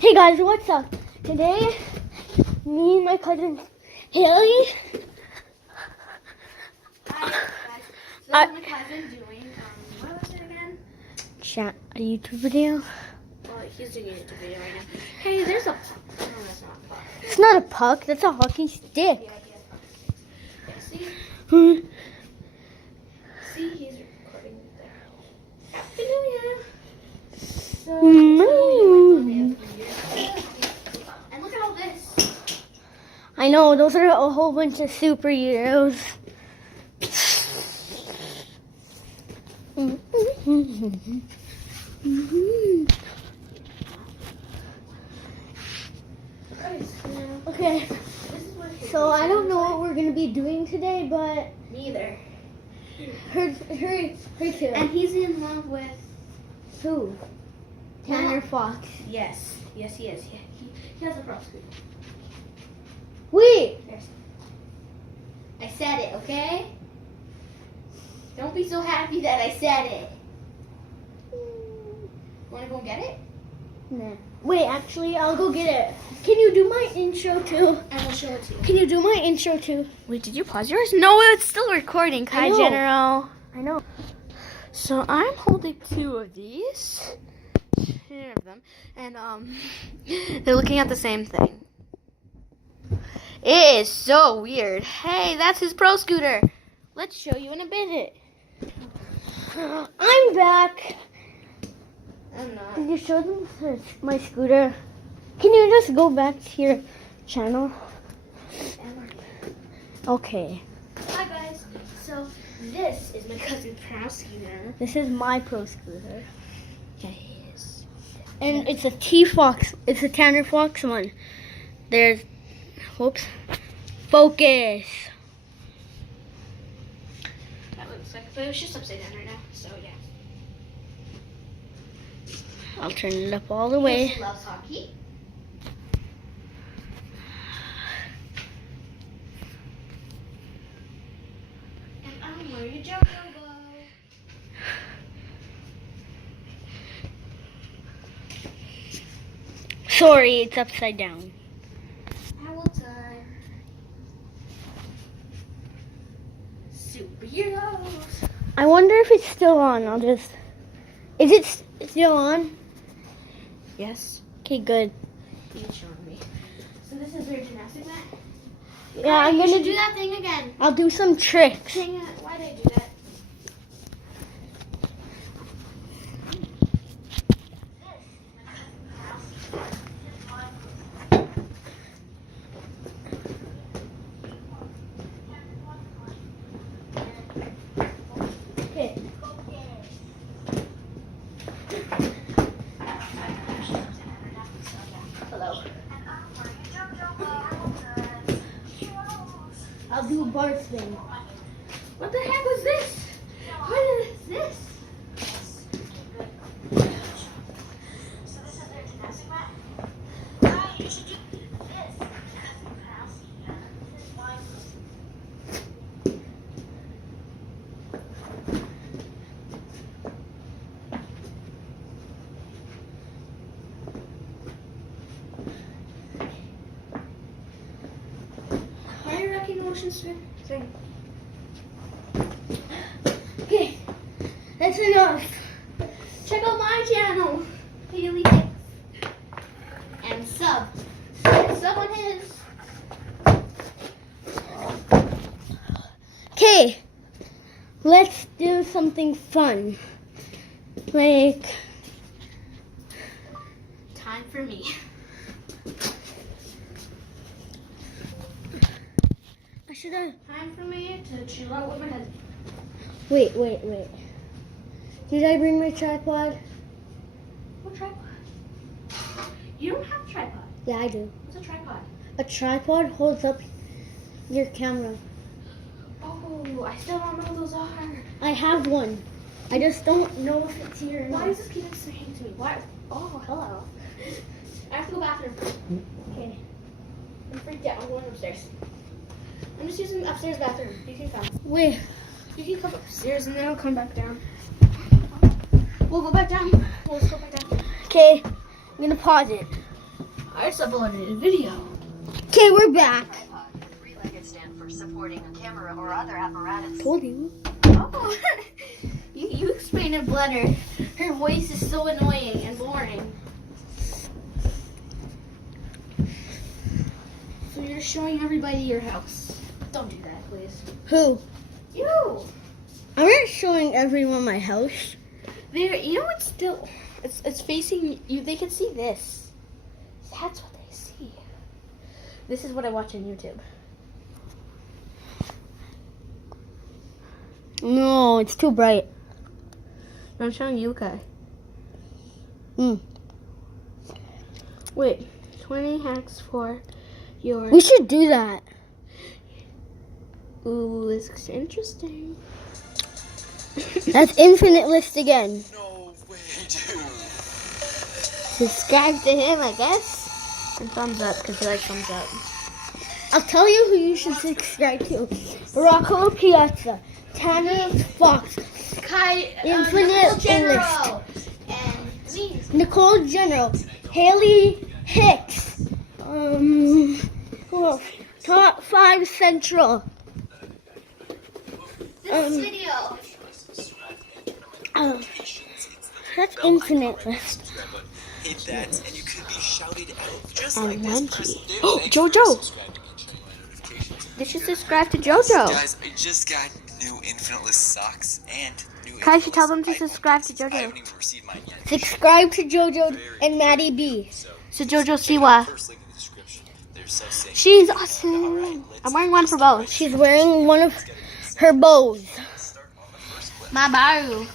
Hey guys, what's up? Today, me and my cousin Haley. Hi guys. So that's my cousin doing, what was it again? A YouTube video. Well, he's doing a YouTube video right now. Hey, there's a puck. No, that's not a puck. It's not a puck, that's a hockey stick. Yeah, he has puck. Yeah, see, he's recording there. Happy New Year. So, and look at all this. I know, those are a whole bunch of superheroes. Okay, so I don't know what we're gonna be doing today, but Neither. her too. And he's in love with. Who? Tanner Fox. Yes, he is. Yeah, he has a pro scooter. Wait. I said it, okay? Don't be so happy that I said it. Want to go get it? Nah. Wait, actually, I'll go get it. Can you do my intro too? And we'll show it to you. Can you do my intro too? Wait, did you pause yours? No, it's still recording. I Hi, know. General. I know. So I'm holding two of these. Two of them. And, they're looking at the same thing. It is so weird. Hey, that's his pro scooter. Let's show you in a minute. I'm back. I'm not. Did you show them my scooter? Can you just go back to your channel? Okay. Hi, guys. So this is my cousin pro scooter. This is my pro scooter. Yeah, he is. And it's a T-Fox. It's a Tanner Fox one. There's, whoops. Focus. That looks like, but it's just upside down right now. So yeah. I'll turn it up all the way. He loves hockey. And I'm wearing a JoJo bow. Sorry, it's upside down. Owl time. Superheroes. I wonder if it's still on. I'll just... Is it still on? Yes. Okay, good. He's showing me. So this is your gymnastic mat? Yeah, I'm You gonna should do that thing again. I'll do some tricks. Dang it, why did I do that? Okay. Hello. I'll do a bar spin. What the heck was this? What is this? So this is their gymnastic mat. You should do this. This is mine. Why are you rocking motion swing? Okay, that's enough. Check out my channel, Haley Hicks. And sub. Sub on his. Okay, let's do something fun. Like, Time for me. I should have... Time for me to chill out with my husband. Wait. Did I bring my tripod? What tripod? You don't have a tripod. Yeah, I do. What's a tripod? A tripod holds up your camera. Oh, I still don't know what those are. I have one. I just don't know if it's here or Why not. does this keep saying to me? Why? Oh, hello. I have to go bathroom. Okay. I'm freaked out. I'm going upstairs. I'm just using the upstairs bathroom. You can come. Wait. You can come upstairs and then I'll come back down. We'll go back down. Let's go back down. Okay. I'm gonna pause it. I just uploaded a video. Okay, we're back. Three-legged stand for supporting a camera or other apparatus. Told you. Oh, you explain it better. Her voice is so annoying and boring. So you're showing everybody your house. Don't do that, please. Who? You. I'm not showing everyone my house. There. You know what's still? It's facing you. They can see this. That's what they see. This is what I watch on YouTube. No, it's too bright. I'm showing you, Kai. Mm. Wait, 20 hacks for your. We should do that. Ooh, this looks interesting. That's infinite list again. No way, dude. Subscribe to him, I guess. And thumbs up, because I like thumbs up. I'll tell you who you should subscribe to. Rocco Piazza, Tanner Fox, Kai, Infinite General, and me. Nicole General, Haley Hicks, who else? Top 5 Central. This video. That's infinite list. Hit that, and you could be shouted out just And like this Wendy. person did. Oh, Thank you for Jojo. subscribing and turning on notifications. You should subscribe to JoJo. Guys, I just got new Infinite List socks and new Kai Infinite should tell List them to iPhone subscribe to cases. I JoJo. haven't even received mine yet. Subscribe to JoJo and Maddie B. So JoJo Siwa. First link in the description. They're so sick. She's awesome. I'm wearing one for both. She's wearing one of her bows. Start on the first clip. My bow.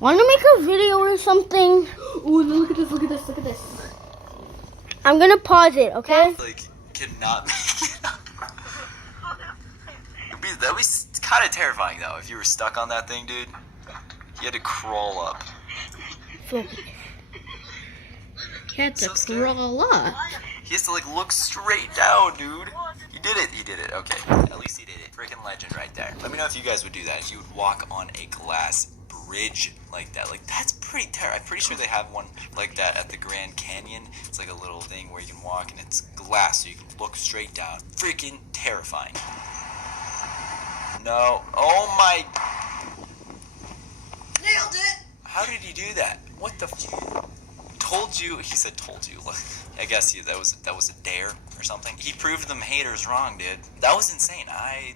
Want to make a video or something? Ooh, look at this, look at this, look at this. I'm gonna pause it, okay? Like, cannot make it up. That'd be kind of terrifying though if you were stuck on that thing, dude. You had to crawl up. You had to crawl up. He has to like look straight down, dude. You did it. You did it. Okay. At least he did it. Freaking legend right there. Let me know if you guys would do that. If you would walk on a glass bridge like that. Like that's pretty terrifying. I'm pretty sure they have one like that at the Grand Canyon. It's like a little thing where you can walk and it's glass so you can look straight down. Freaking terrifying. No. Oh my. Nailed it! How did he do that? What the told you? He said told you. I guess that was a dare or something. He proved them haters wrong, dude. That was insane.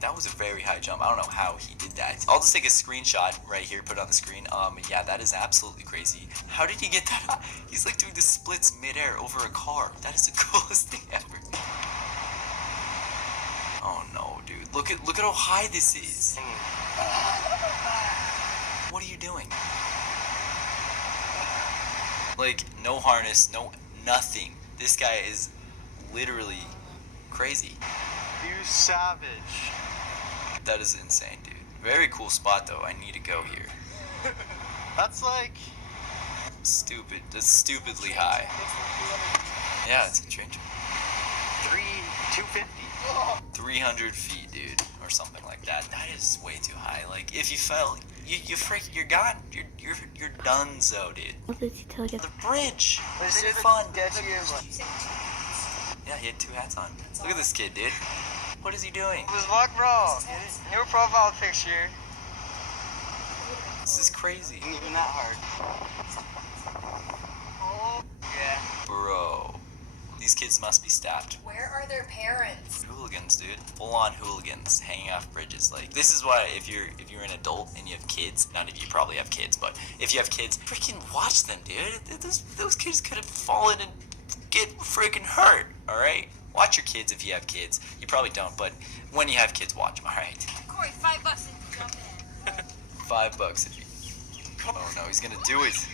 That was a very high jump. I don't know how he did that. I'll just take a screenshot right here, put it on the screen. Yeah, that is absolutely crazy. How did he get that? He's like doing the splits midair over a car. That is the coolest thing ever. Oh no, dude. Look at how high this is. What are you doing? Like, no harness, no nothing. This guy is literally crazy. You savage. That is insane, dude. Very cool spot, though. I need to go here. That's like Stupid. That's stupidly high. Yeah, it's a train trip. 250. 300 feet, dude, or something like that. That is way too high. Like, if you fell, you're gone. You're donezo, dude. What did he tell you? The bridge. Was It's it fun. Get you. Yeah, he had 2 hats on. Look at this kid, dude. What is he doing? It was what, bro? New profile picture. This is crazy. Ain't even that hard. Yeah. Bro. These kids must be stabbed. Where are their parents? Hooligans, dude. Full-on hooligans hanging off bridges. Like, this is why if you're an adult and you have kids, none of you probably have kids, but if you have kids, freaking watch them, dude. Those kids could have fallen and get freaking hurt, all right? Watch your kids if you have kids. You probably don't, but when you have kids, watch them, all right? Corey, $5 and jump in. $5 if you... Oh, no, he's gonna do it.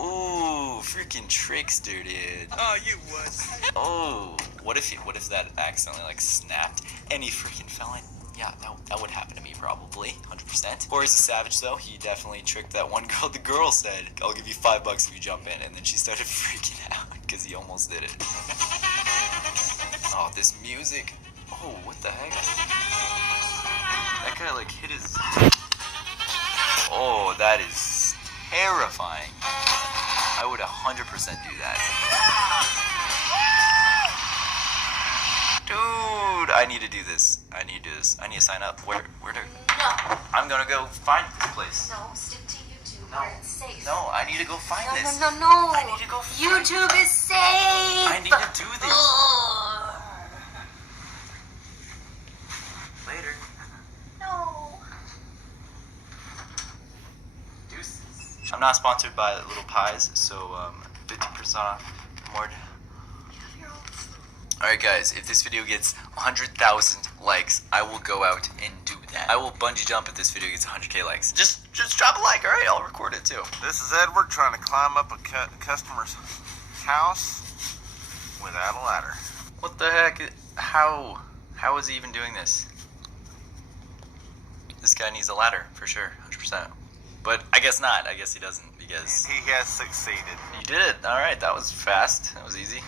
Ooh, freaking trickster, dude. Oh, you wuss. Oh, what if that accidentally like snapped and he freaking fell in? Yeah, that would happen to me probably, 100%. Corey's a savage though. He definitely tricked that one girl. The girl said, "I'll give you $5 if you jump in," and then she started freaking out because he almost did it. Oh, this music. Oh, what the heck? That guy like hit his. Oh, that is terrifying. I would 100% do that. Dude, I need to do this. I need to do this. I need to sign up. Where to? No, I'm gonna go find this place. no, stick to YouTube No. where it's safe. No, I need to go find this. No. I need to go find YouTube is safe. I need to do this. Ugh. Later. No. Deuces. I'm not sponsored by Little Pies, so 50% off. More. Alright guys, if this video gets 100,000 likes, I will go out and do that. I will bungee jump if this video gets 100k likes. Just drop a like, alright? I'll record it too. This is Edward trying to climb up a customer's house without a ladder. What the heck? How is he even doing this? This guy needs a ladder, for sure, 100%. But I guess not. I guess he doesn't, because... He has succeeded. You did it. Alright, that was fast. That was easy.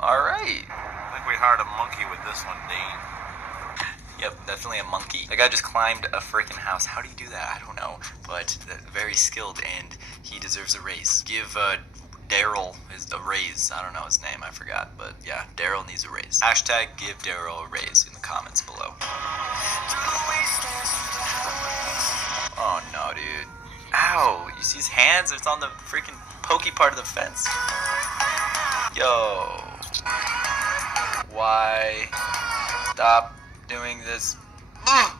Alright. I think we hired a monkey with this one, Dean. Yep, definitely a monkey. That guy just climbed a freaking house. How do you do that? I don't know. But very skilled, and he deserves a raise. Give Daryl a raise. I don't know his name. I forgot. But yeah, Daryl needs a raise. Hashtag give Daryl a raise in the comments below. Oh no, dude. Ow. You see his hands? It's on the freaking pokey part of the fence. Yo. Why? Stop doing this.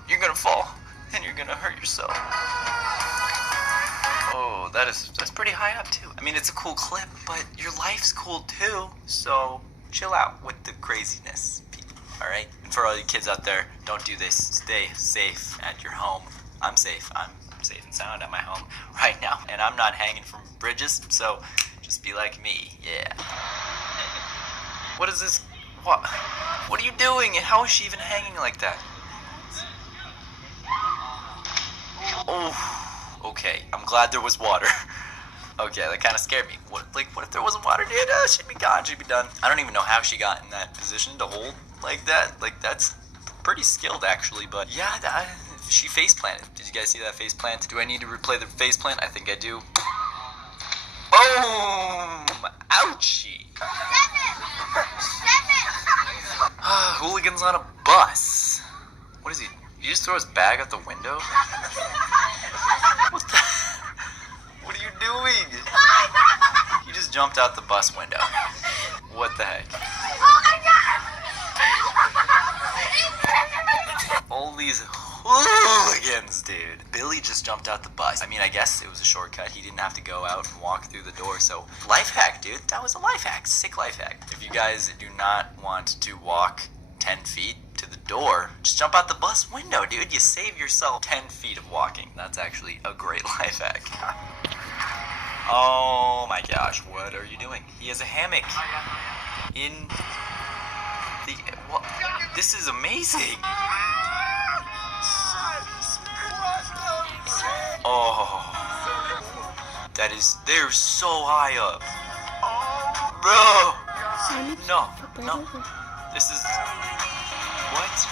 You're gonna fall and you're gonna hurt yourself. Oh, that's pretty high up too. I mean, it's a cool clip, but your life's cool too. So chill out with the craziness, people. All right. And for all you kids out there, don't do this. Stay safe at your home. I'm safe. I'm safe and sound at my home right now, and I'm not hanging from bridges. So just be like me. Yeah. What is this? What are you doing? And how is she even hanging like that? Oh, okay. I'm glad there was water. Okay, that kind of scared me. What if there wasn't water, dude? She'd be gone. She'd be done. I don't even know how she got in that position to hold like that. Like, that's pretty skilled, actually. But yeah, she face planted. Did you guys see that face plant? Do I need to replay the face plant? I think I do. Boom! Ouchie! Hooligans on a bus. What is he? He just throw his bag out the window? What the? What are you doing? He just jumped out the bus window. What the heck? All these hooligans, dude. Billy just jumped out the bus. I mean, I guess it was a shortcut. He didn't have to go out and walk through the door. So, life hack, dude. That was a life hack. Sick life hack. If you guys do not want to walk 10 feet to the door, just jump out the bus window, dude. You save yourself 10 feet of walking. That's actually a great life hack. Oh my gosh, what are you doing? He has a hammock in the... What? This is amazing. Oh, they're so high up. Bro, no, this is, what?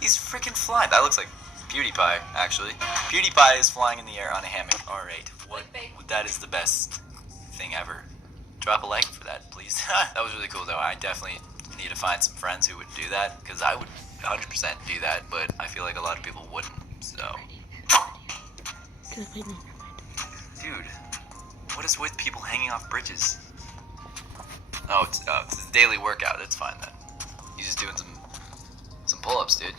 He's freaking flying. That looks like PewDiePie, actually. PewDiePie is flying in the air on a hammock. Alright, that is the best thing ever. Drop a like for that, please. That was really cool, though. I definitely need to find some friends who would do that, because I would 100% do that, but I feel like a lot of people wouldn't, so. Dude, what is with people hanging off bridges? Oh, it's a daily workout. It's fine then. He's just doing some pull-ups, dude.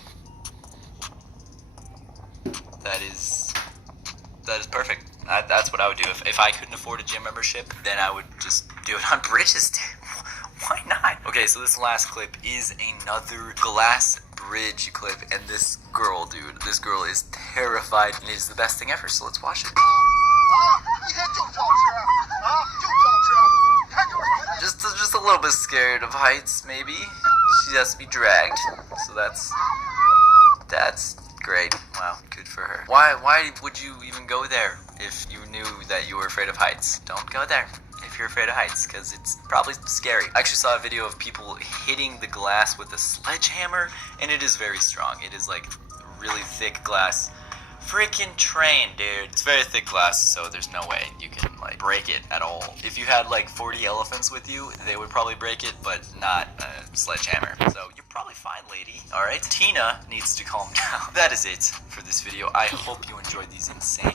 That is perfect. That's what I would do if I couldn't afford a gym membership. Then I would just do it on bridges, dude. Why not? Okay, so this last clip is another glass bridge clip, and this girl, dude, this girl is terrified, and it is the best thing ever. So let's watch it. Just a little bit scared of heights, maybe. She has to be dragged, so that's great. Wow, good for her. Why would you even go there if you knew that you were afraid of heights? Don't go there if you're afraid of heights, because it's probably scary. I actually saw a video of people hitting the glass with a sledgehammer, and it is very strong. It is like really thick glass, freaking train, dude. It's very thick glass, so there's no way you can like break it at all. If you had like 40 elephants with you, they would probably break it, but not a sledgehammer. So you're probably fine, lady. All right, Tina needs to calm down. That is it for this video. I hope you enjoyed these insane